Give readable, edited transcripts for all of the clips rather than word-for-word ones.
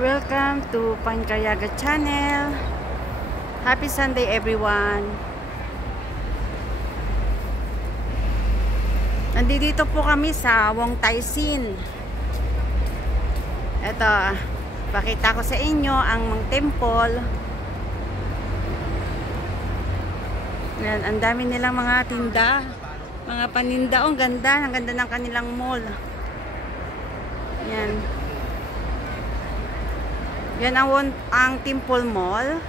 Welcome to Pancayaga channel. Happy Sunday everyone. Nandito po kami sa Wong Tai Sin. Ito, pakita ko sa inyo ang temple. Yan, ang dami nilang mga tinda, mga paninda. Ang ganda ng kanilang mall. Yan. Yan ang Temple Mall.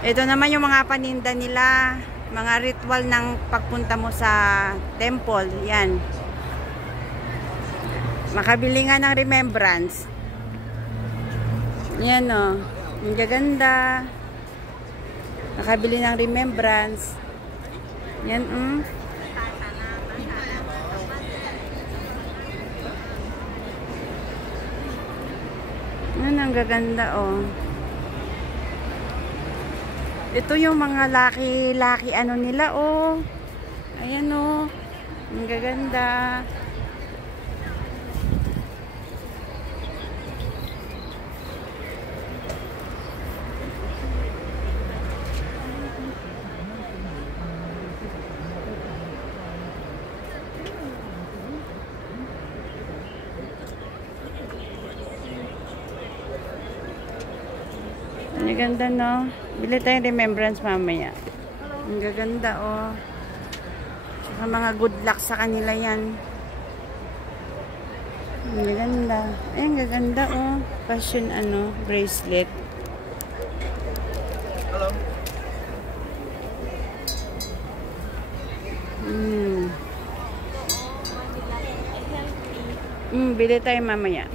Ito naman yung mga paninda nila, mga ritual ng pagpunta mo sa temple. Yan. Makabili nga ng remembrance. Yan o. Ang gaganda. Nakabili ng remembrance. Yan Yan, ang gaganda Ito yung mga laki ano nila Ayan ang gaganda. Ang ganda, no? Bili tayong remembrance mamaya. Ang gaganda, Saka mga good luck sa kanila yan. Ang gaganda. Ay, ang gaganda, Fashion, bracelet. Hello. Bili tayo mamaya.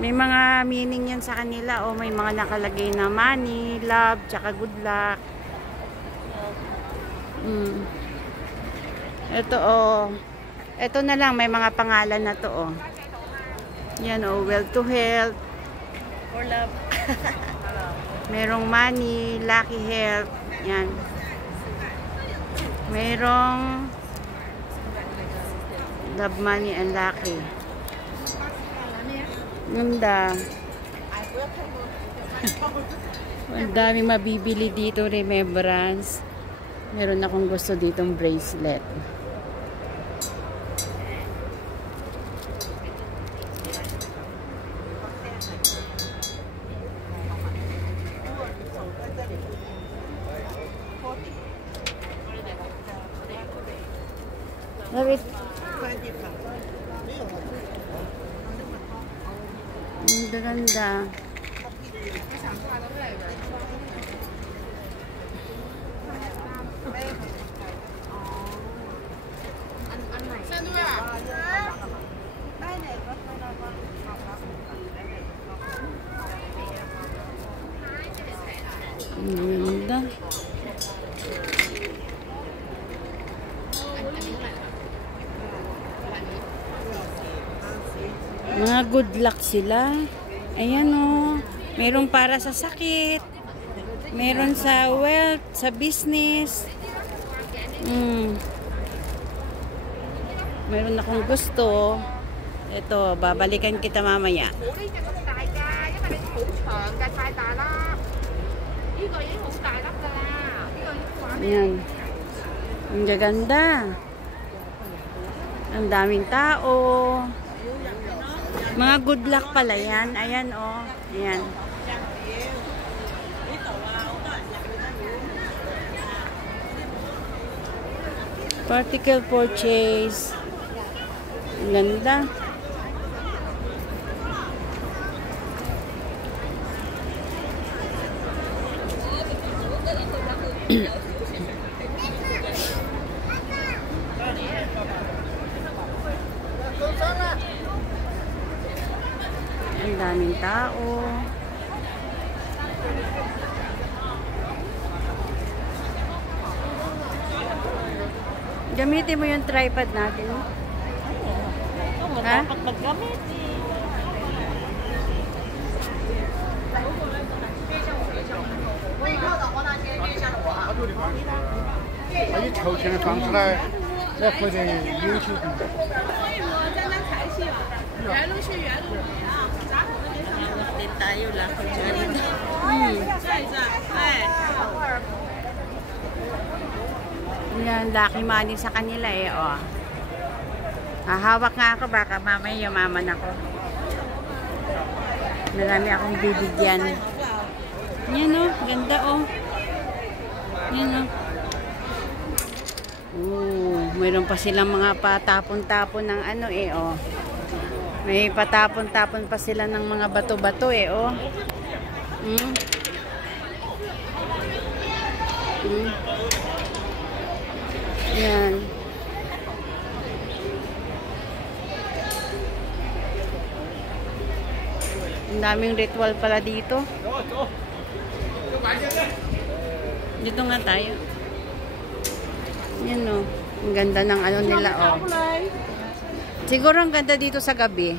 May mga meaning yan sa kanila may mga nakalagay na money, love, tsaka good luck. Ito na lang, may mga pangalan na to Yan well to health or love. Merong money, lucky health. Yan. Merong love, money, and lucky. Ganda. Ang dami mabibili dito, remembrance. Meron akong gusto ditong bracelet. Dapat ang ganda. Ganda. Mga good luck sila. Ayan Meron para sa sakit. Meron sa wealth, sa business. Meron akong gusto. Ito, babalikan kita mamaya. Ayan. Ang gaganda. Ang daming tao. Mga good luck pala yan. Ayan Ayan. Particle purchase. Ang ganda. Ang daming tao. Gamitin mo yung tripod natin. Ha? Dapat maggamit Are you touching the phone today? 再或者 YouTube。Din tayo lang. Yan, lucky money sa kanila eh, oh. Hawak nga ako, baka mamaya yumaman ako. Marami akong bibigyan. Yan oh, ganda oh. Yan oh. Mayroon pa silang mga patapon-tapon ng ano eh, oh. May patapon-tapon pa sila ng mga bato-bato eh, oh. Yan. Ang daming ritual pala dito. Dito nga tayo. Yan oh. Ang ganda ng ano nila oh. Siguro ang ganda dito sa gabi.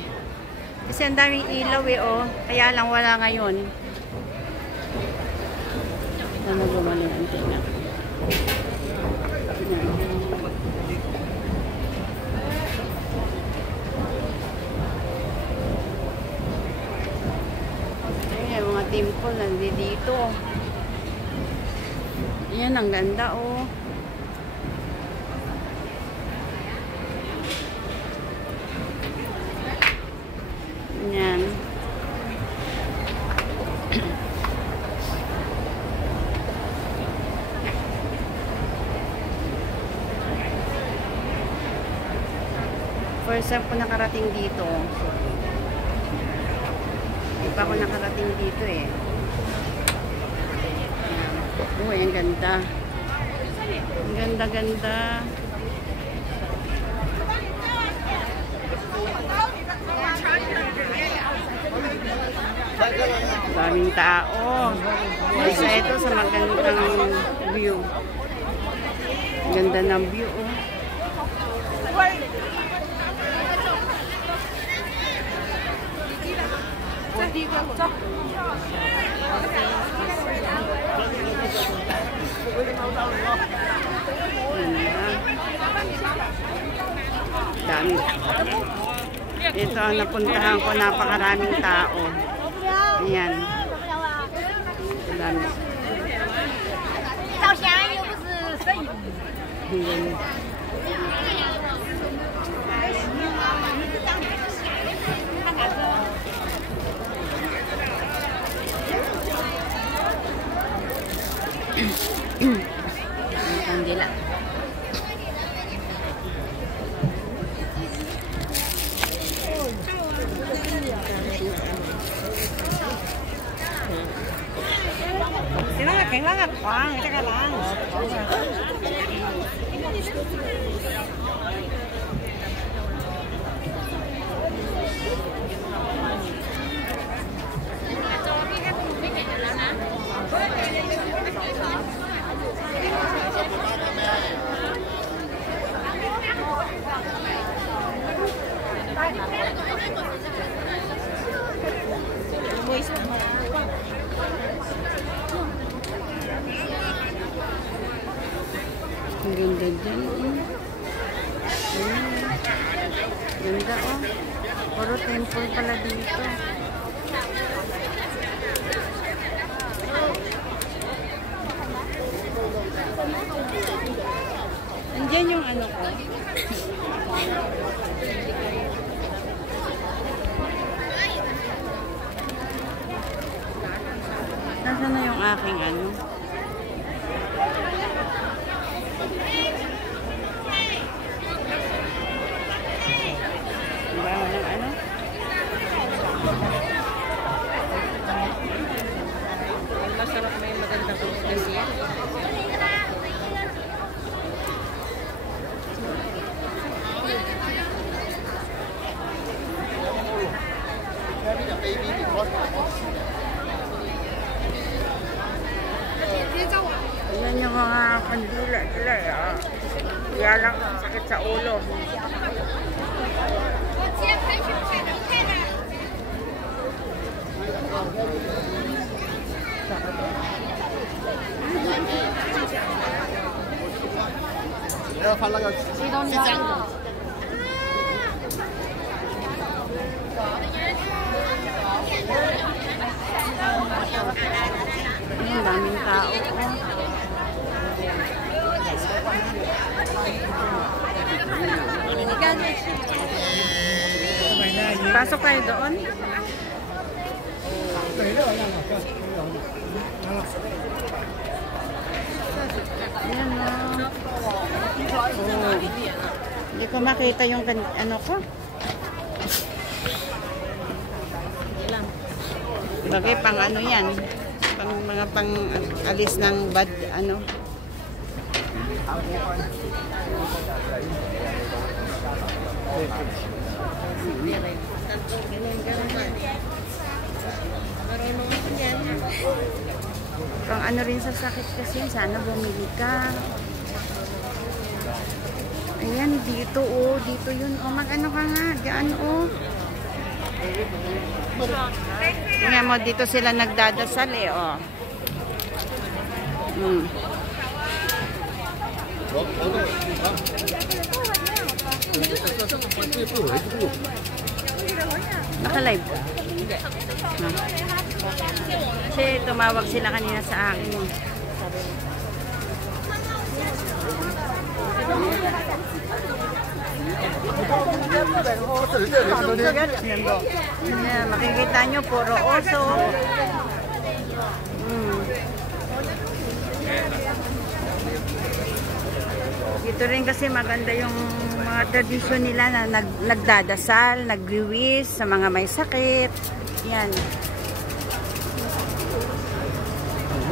Kasi ang daming ilaw eh oh. Kaya lang wala ngayon. Ano gumano yung antenna? Ayan, mga temple nandito. Ayan, ang ganda oh. Ayan. First time ko nakarating dito. Hindi pa ako nakarating dito eh. Uy, ang ganda. Ang ganda-ganda. Daming tao. Isa ito sa magandang view. Ganda ng view oh. Dami. Ito ang napuntahan ko, napakaraming tao. Ayan. Dami. Kandila. Kailangan kwang, teka lang. Ang ganda dyan. Ganda oh. Puro temple pala dito. Andiyan yung ano ko. Nasaan na yung aking ano? Masarap, may magandang kustos yan. Ayan yung mga kandila sila eh. Kaya lang sakit sa ulo. Ang daming tao. Oh. Pasok tayo doon. Ayan na. Oh. Hindi ko makita yung ano ko. Bagay pang ano yan. Pang mga pang alis ng bad ano. Pang ano rin sa sakit kasi sana bumili ka. Ayan, dito oh, dito yun oh, mag-ano ka nga, diyan oh. Tingnan mo, dito sila nagdadasal eh oh. Naka-live ka? Kasi tumawag sila kanina sa akin. Yan, makikita nyo, puro oso. Dito rin kasi maganda yung mga tradisyon nila na nagdadasal, nagwiwis sa mga may sakit. Yan.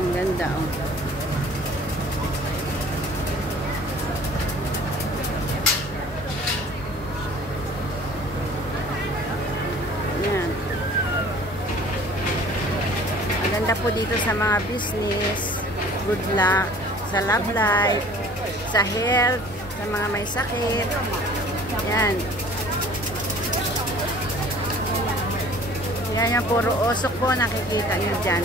Ang ganda oh. Yan. Maganda po dito sa mga business. Good luck sa love life, sa health, sa mga may sakit. Yan. Yan yung puro osok po nakikita nyo dyan.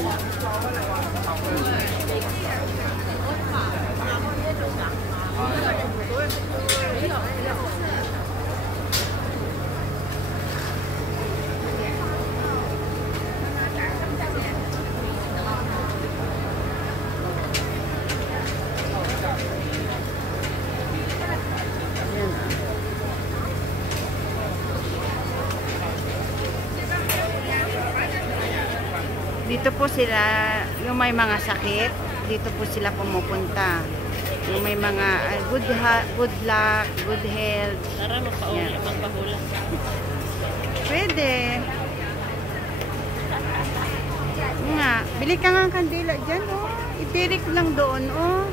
Dito po sila, yung may mga sakit, dito po sila pumupunta. Yung may mga good luck, good health. Tara, magpahula. Pwede. Nga, bili ka nga ang kandila dyan, oh. Itirik lang doon, oh.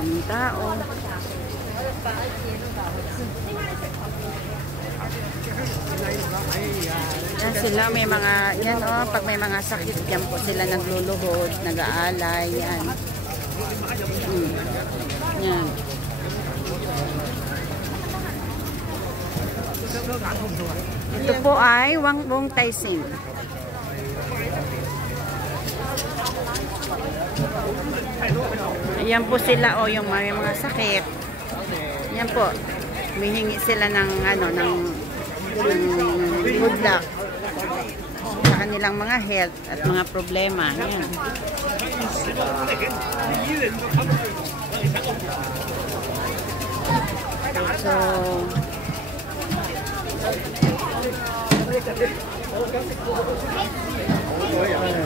Ang tao. Yan sila, may mga, yan oh, pag may mga sakit, yan po sila nagluluhod, nag-aalay, yan. Yan. Ito po ay Wang Tai Sin. Ayan po sila o yung may mga sakit. Yan po. Humihingi sila ng ano ng good luck sa kanilang mga health at mga problema. Yan. So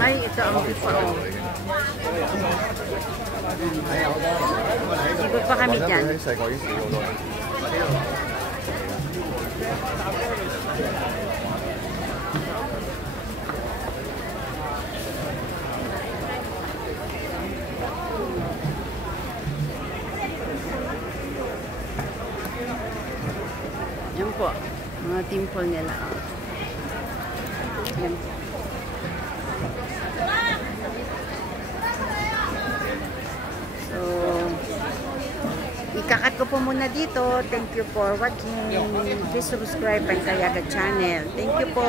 ay, ito ang pipa oh. Ikot pa kami dyan. Yan po, mga temple nila. Yan po. Lalakad ko po muna dito. Thank you for watching. Please subscribe ang Kayaga channel. Thank you po.